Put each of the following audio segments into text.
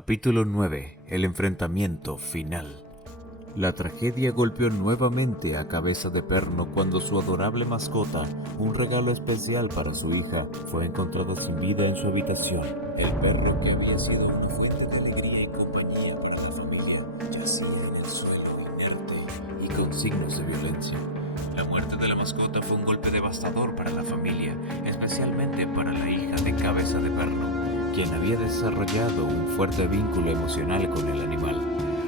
Capítulo 9. El enfrentamiento final. La tragedia golpeó nuevamente a Cabeza de Perno cuando su adorable mascota, un regalo especial para su hija, fue encontrado sin vida en su habitación. El perro, que había sido una fuente de alegría y compañía para la familia, yacía en el suelo inerte y con signos de violencia. La muerte de la mascota fue un golpe devastador para la familia, especialmente para la hija de Cabeza de Perno, quien había desarrollado un fuerte vínculo emocional con el animal.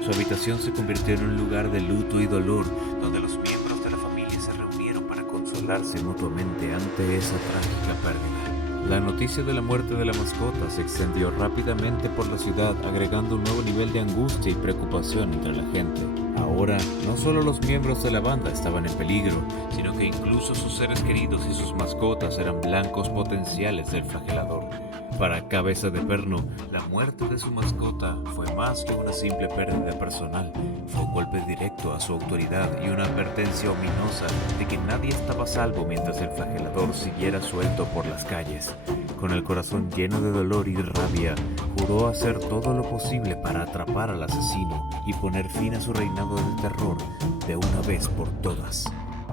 Su habitación se convirtió en un lugar de luto y dolor, donde los miembros de la familia se reunieron para consolarse mutuamente ante esa trágica pérdida. La noticia de la muerte de la mascota se extendió rápidamente por la ciudad, agregando un nuevo nivel de angustia y preocupación entre la gente. Ahora, no solo los miembros de la banda estaban en peligro, sino que incluso sus seres queridos y sus mascotas eran blancos potenciales del flagelador. Para Cabeza de Perno, la muerte de su mascota fue más que una simple pérdida personal. Fue un golpe directo a su autoridad y una advertencia ominosa de que nadie estaba a salvo mientras el flagelador siguiera suelto por las calles. Con el corazón lleno de dolor y rabia, juró hacer todo lo posible para atrapar al asesino y poner fin a su reinado de terror de una vez por todas.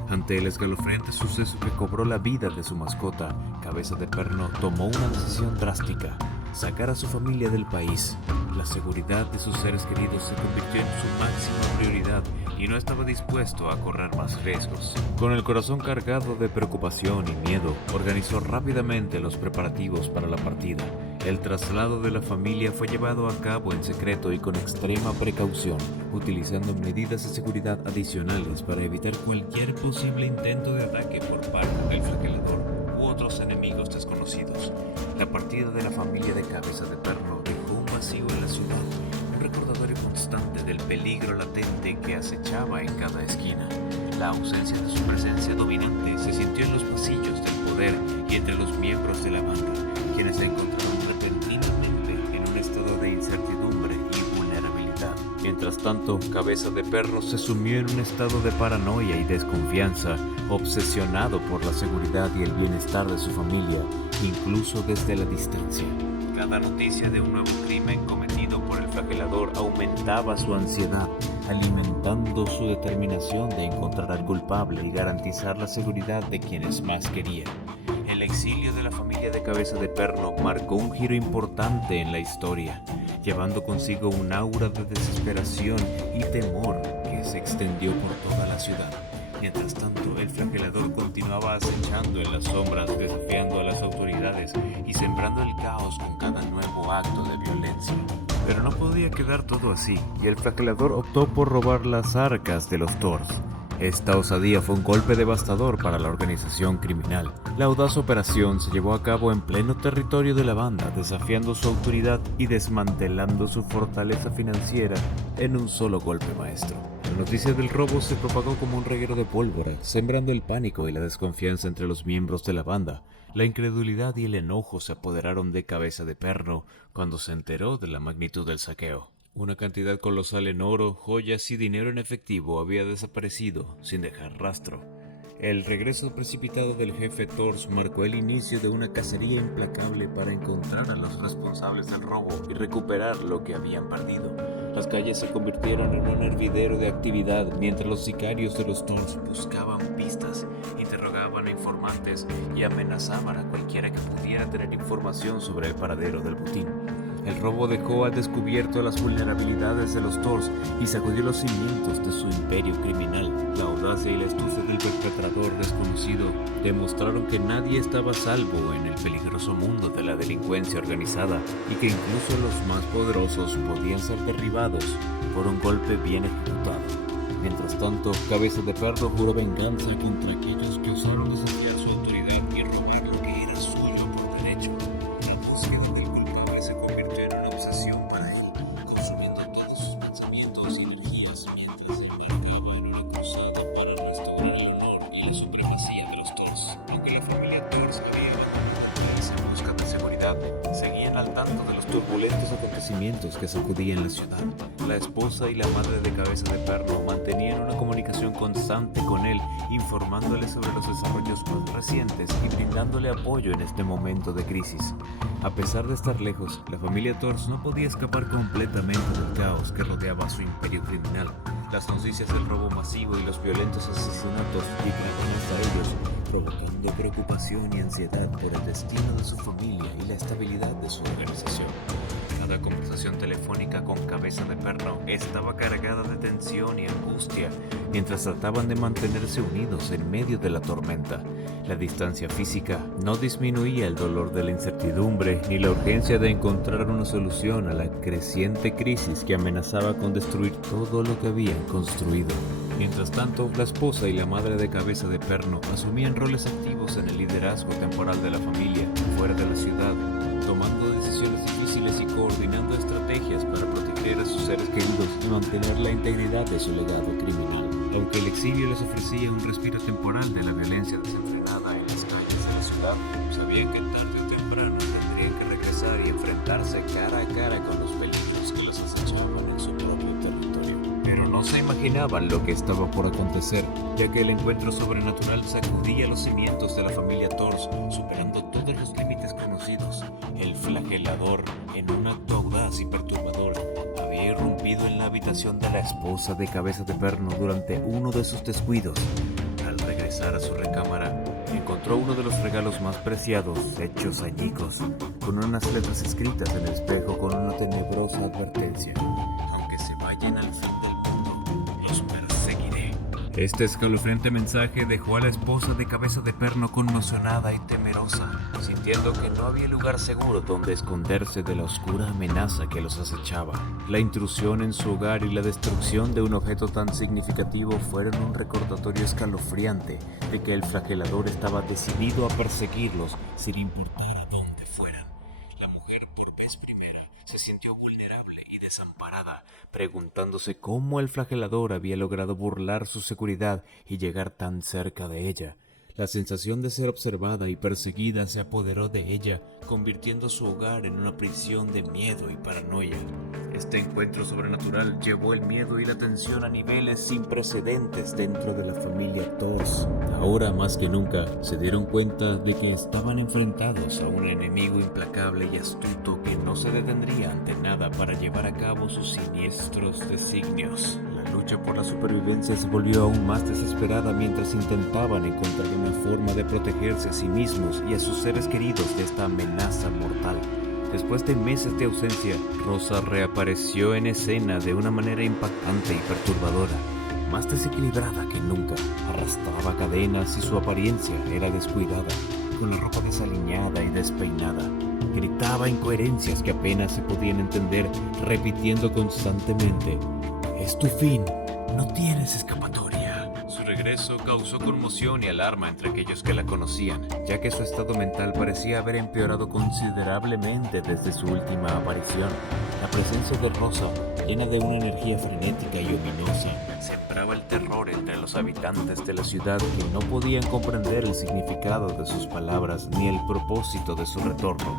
Ante el escalofriante suceso que cobró la vida de su mascota, Cabeza de Perno tomó una decisión drástica: sacar a su familia del país. La seguridad de sus seres queridos se convirtió en su máxima prioridad y no estaba dispuesto a correr más riesgos. Con el corazón cargado de preocupación y miedo, organizó rápidamente los preparativos para la partida. El traslado de la familia fue llevado a cabo en secreto y con extrema precaución, utilizando medidas de seguridad adicionales para evitar cualquier posible intento de ataque por parte del flagelador u otros enemigos desconocidos. La partida de la familia de Cabeza de Perno dejó un vacío en la ciudad, un recordatorio constante del peligro latente que acechaba en cada esquina. La ausencia de su presencia dominante se sintió en los pasillos del poder y entre los miembros de la banda, quienes se encontraron repentinamente en un estado de incertidumbre y vulnerabilidad. Mientras tanto, Cabeza de Perno se sumió en un estado de paranoia y desconfianza, obsesionado por la seguridad y el bienestar de su familia, incluso desde la distancia. Cada noticia de un nuevo crimen cometido por el flagelador aumentaba su ansiedad, alimentando su determinación de encontrar al culpable y garantizar la seguridad de quienes más quería. El exilio de la familia de Cabeza de Perno marcó un giro importante en la historia, llevando consigo un aura de desesperación y temor que se extendió por toda la ciudad. Mientras tanto, el flagelador continuaba acechando en las sombras, desafiando a las autoridades y sembrando el caos con cada nuevo acto de violencia. Pero no podía quedar todo así, y el flagelador optó por robar las arcas de los Thors. Esta osadía fue un golpe devastador para la organización criminal. La audaz operación se llevó a cabo en pleno territorio de la banda, desafiando su autoridad y desmantelando su fortaleza financiera en un solo golpe maestro. La noticia del robo se propagó como un reguero de pólvora, sembrando el pánico y la desconfianza entre los miembros de la banda. La incredulidad y el enojo se apoderaron de Cabeza de Perno cuando se enteró de la magnitud del saqueo. Una cantidad colosal en oro, joyas y dinero en efectivo había desaparecido sin dejar rastro. El regreso precipitado del jefe Thors marcó el inicio de una cacería implacable para encontrar a los responsables del robo y recuperar lo que habían perdido. Las calles se convirtieron en un hervidero de actividad mientras los sicarios de los Thors buscaban pistas, interrogaban a informantes y amenazaban a cualquiera que pudiera tener información sobre el paradero del botín. El robo dejó al descubierto las vulnerabilidades de los Thors y sacudió los cimientos de su imperio criminal. La audacia y la astucia del perpetrador desconocido demostraron que nadie estaba a salvo en el peligroso mundo de la delincuencia organizada y que incluso los más poderosos podían ser derribados por un golpe bien ejecutado. Mientras tanto, Cabeza de Perno juró venganza contra aquellos que osaron desafiar su autoridad y robar lo que era suyo por derecho. La búsqueda del culpable se convirtió en una obsesión para él, consumiendo todos sus pensamientos y energías mientras se embarcaba en una cruzada para restaurar el honor y la supremacía de los Thors. Aunque la familia Thors había abandonado el país en busca de seguridad, seguían al tanto de los turbulentos acontecimientos que sacudían la ciudad. La esposa y la madre de Cabeza de Perno mantenían una comunicación constante con él, informándole sobre los desarrollos más recientes y brindándole apoyo en este momento de crisis. A pesar de estar lejos, la familia Thors no podía escapar completamente del caos que rodeaba a su imperio criminal. Las noticias del robo masivo y los violentos asesinatos llegaron hasta ellos, provocando preocupación y ansiedad por el destino de su familia y la estabilidad de su organización. Cada conversación telefónica con Cabeza de Perno estaba cargada de tensión y angustia, mientras trataban de mantenerse unidos en medio de la tormenta. La distancia física no disminuía el dolor de la incertidumbre ni la urgencia de encontrar una solución a la creciente crisis que amenazaba con destruir todo lo que habían construido. Mientras tanto, la esposa y la madre de Cabeza de Perno asumían roles activos en el liderazgo temporal de la familia, fuera de la ciudad, tomando decisiones difíciles y coordinando estrategias para proteger a sus seres queridos y mantener la integridad de su legado criminal. Aunque el exilio les ofrecía un respiro temporal de la violencia desenfrenada en las calles de la ciudad, sabían que tarde o temprano tendrían que regresar y enfrentarse cara a cara con los peligros que los acechaban en su propio territorio. Pero no se imaginaban lo que estaba por acontecer, ya que el encuentro sobrenatural sacudía los cimientos de la familia Thors, superando todos los límites conocidos. El flagelador, en un acto audaz y perturbador, había irrumpido en la habitación de la esposa de Cabeza de Perno durante uno de sus descuidos. Al regresar a su recámara, encontró uno de los regalos más preciados, hechos añicos, con unas letras escritas en el espejo con una tenebrosa advertencia: aunque se vayan al fin del mundo, los perseguiré. Este escalofriante mensaje dejó a la esposa de Cabeza de Perno conmocionada y temerosa, sintiendo que no había lugar seguro donde esconderse de la oscura amenaza que los acechaba. La intrusión en su hogar y la destrucción de un objeto tan significativo fueron un recordatorio escalofriante de que el flagelador estaba decidido a perseguirlos sin importar a dónde fueran. La mujer, por vez primera, se sintió vulnerable y desamparada, preguntándose cómo el flagelador había logrado burlar su seguridad y llegar tan cerca de ella. La sensación de ser observada y perseguida se apoderó de ella, convirtiendo su hogar en una prisión de miedo y paranoia. Este encuentro sobrenatural llevó el miedo y la tensión a niveles sin precedentes dentro de la familia Thors. Ahora más que nunca se dieron cuenta de que estaban enfrentados a un enemigo implacable y astuto que no se detendría ante nada para llevar a cabo sus siniestros designios. La lucha por la supervivencia se volvió aún más desesperada mientras intentaban encontrar una forma de protegerse a sí mismos y a sus seres queridos de esta amenaza mortal. Después de meses de ausencia, Rosa reapareció en escena de una manera impactante y perturbadora. Más desequilibrada que nunca, arrastraba cadenas y su apariencia era descuidada, con la ropa desaliñada y despeinada. Gritaba incoherencias que apenas se podían entender, repitiendo constantemente: «Es tu fin, no tienes escapatoria». Su regreso causó conmoción y alarma entre aquellos que la conocían, ya que su estado mental parecía haber empeorado considerablemente desde su última aparición. La presencia de Rosa, llena de una energía frenética y ominosa, sembraba el terror entre los habitantes de la ciudad que no podían comprender el significado de sus palabras ni el propósito de su retorno.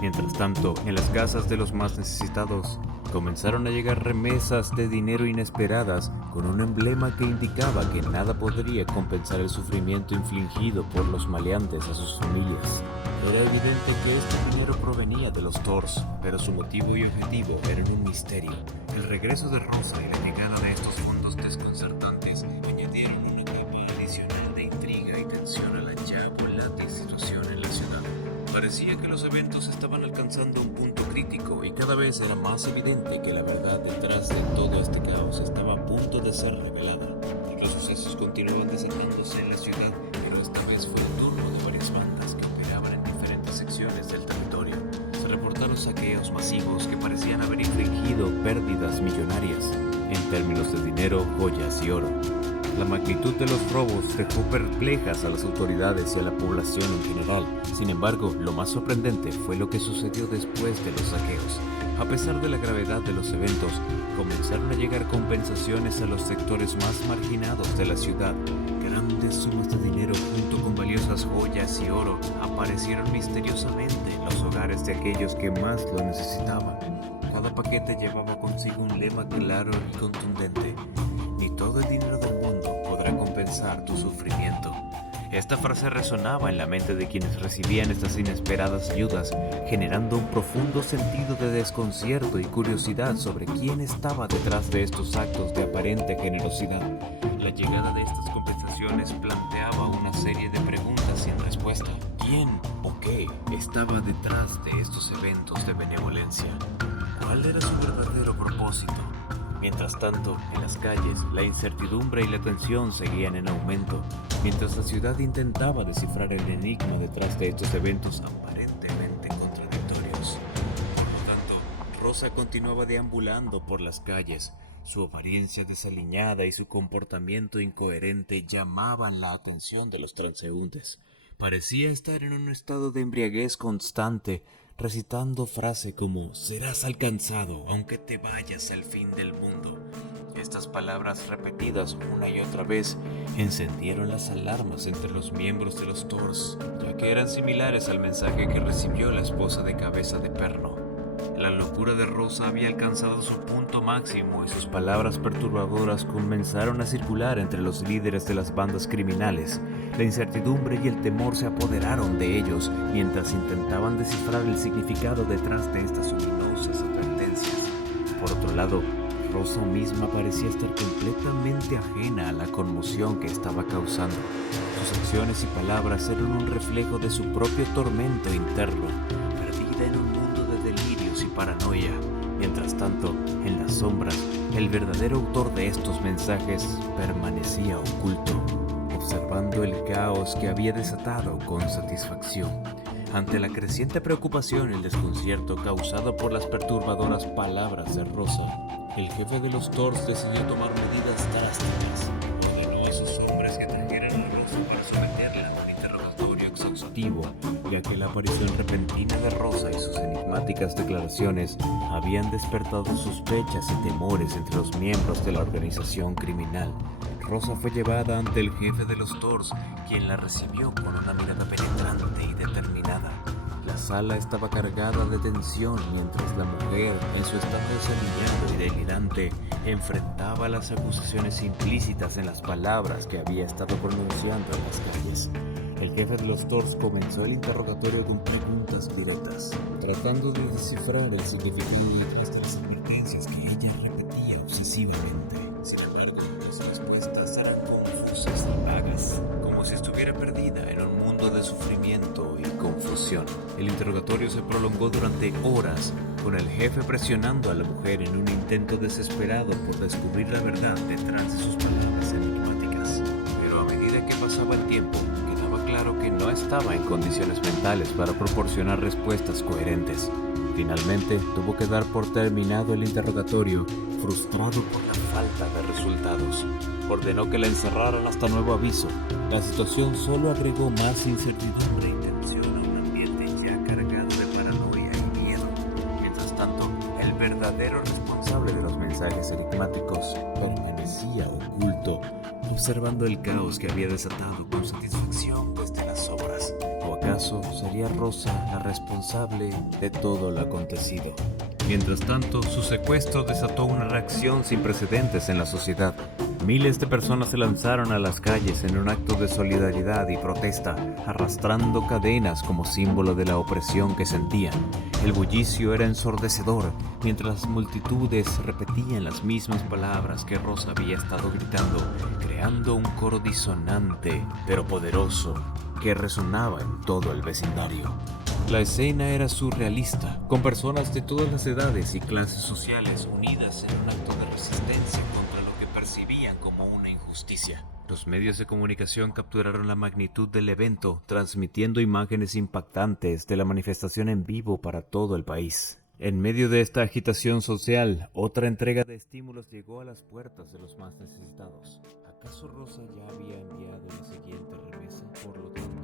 Mientras tanto, en las casas de los más necesitados, comenzaron a llegar remesas de dinero inesperadas con un emblema que indicaba que nada podría compensar el sufrimiento infligido por los maleantes a sus familias. Era evidente que este dinero provenía de los Thors, pero su motivo y objetivo eran un misterio. El regreso de Rosa y la llegada de estos fondos desconcertantes añadieron una capa adicional de intriga y tensión a la ya volátil situación en la ciudad. Parecía que los eventos estaban alcanzando un punto crítico y cada vez era más evidente que la verdad detrás de todo este caos estaba a punto de ser revelada. Los sucesos continuaban desatándose en la ciudad, pero esta vez fue el turno de varias bandas que operaban en diferentes secciones del territorio. Se reportaron saqueos masivos que parecían haber infligido pérdidas millonarias en términos de dinero, joyas y oro. La magnitud de los robos dejó perplejas a las autoridades y a la población en general. Sin embargo, lo más sorprendente fue lo que sucedió después de los saqueos. A pesar de la gravedad de los eventos, comenzaron a llegar compensaciones a los sectores más marginados de la ciudad. Grandes sumas de dinero junto con valiosas joyas y oro aparecieron misteriosamente en los hogares de aquellos que más lo necesitaban. Cada paquete llevaba consigo un lema claro y contundente: ni todo el dinero del mundo podrá compensar tu sufrimiento. Esta frase resonaba en la mente de quienes recibían estas inesperadas ayudas, generando un profundo sentido de desconcierto y curiosidad sobre quién estaba detrás de estos actos de aparente generosidad. La llegada de estas compensaciones planteaba una serie de preguntas sin respuesta. ¿Quién o qué estaba detrás de estos eventos de benevolencia? ¿Cuál era su verdadero propósito? Mientras tanto, en las calles, la incertidumbre y la tensión seguían en aumento, mientras la ciudad intentaba descifrar el enigma detrás de estos eventos aparentemente contradictorios. Por lo tanto, Rosa continuaba deambulando por las calles. Su apariencia desaliñada y su comportamiento incoherente llamaban la atención de los transeúntes. Parecía estar en un estado de embriaguez constante, recitando frases como «serás alcanzado aunque te vayas al fin del mundo». Estas palabras repetidas una y otra vez encendieron las alarmas entre los miembros de los Thors, ya que eran similares al mensaje que recibió la esposa de Cabeza de Perno. La locura de Rosa había alcanzado su punto máximo y sus palabras perturbadoras comenzaron a circular entre los líderes de las bandas criminales. La incertidumbre y el temor se apoderaron de ellos mientras intentaban descifrar el significado detrás de estas luminosas advertencias. Por otro lado, Rosa misma parecía estar completamente ajena a la conmoción que estaba causando. Sus acciones y palabras eran un reflejo de su propio tormento interno, perdida en un mundo de delirios y paranoia. Mientras tanto, en las sombras, el verdadero autor de estos mensajes permanecía oculto, observando el caos que había desatado con satisfacción. Ante la creciente preocupación y el desconcierto causado por las perturbadoras palabras de Rosa, el jefe de los Thors decidió tomar medidas drásticas. Ordenó a sus hombres que trajeran a Rosa para someterla a un interrogatorio exhaustivo, ya que la aparición repentina de Rosa y sus enigmáticas declaraciones habían despertado sospechas y temores entre los miembros de la organización criminal. Rosa fue llevada ante el jefe de los Thors, quien la recibió con una mirada penetrante y determinada. La sala estaba cargada de tensión mientras la mujer, en su estado desaliñado y delirante, enfrentaba las acusaciones implícitas en las palabras que había estado pronunciando en las calles. El jefe de los Thors comenzó el interrogatorio con preguntas directas, tratando de descifrar el significado detrás de las advertencias que ella repetía obsesivamente. Sin embargo, las respuestas eran confusas y vagas, como si estuviera perdida en un mundo de sufrimiento y confusión. El interrogatorio se prolongó durante horas, con el jefe presionando a la mujer en un intento desesperado por descubrir la verdad detrás de sus palabras enigmáticas. Pero a medida que pasaba el tiempo, quedaba claro que no estaba en condiciones mentales para proporcionar respuestas coherentes. Finalmente, tuvo que dar por terminado el interrogatorio, frustrado por la falta de resultados. Ordenó que la encerraran hasta nuevo aviso. La situación solo agregó más incertidumbre y tensión a un ambiente ya cargado de paranoia y miedo. Mientras tanto, el verdadero responsable de los mensajes enigmáticos permanecía oculto, observando el caos que había desatado con satisfacción desde las sombras. ¿O acaso sería Rosa la responsable de todo lo acontecido? Mientras tanto, su secuestro desató una reacción sin precedentes en la sociedad. Miles de personas se lanzaron a las calles en un acto de solidaridad y protesta, arrastrando cadenas como símbolo de la opresión que sentían. El bullicio era ensordecedor, mientras las multitudes repetían las mismas palabras que Rosa había estado gritando, creando un coro disonante pero poderoso que resonaba en todo el vecindario. La escena era surrealista, con personas de todas las edades y clases sociales unidas en un acto de resistencia contra lo que percibían como una injusticia. Los medios de comunicación capturaron la magnitud del evento, transmitiendo imágenes impactantes de la manifestación en vivo para todo el país. En medio de esta agitación social, otra entrega de estímulos llegó a las puertas de los más necesitados. ¿Acaso Rosa ya había enviado la siguiente remesa? Por lo tanto,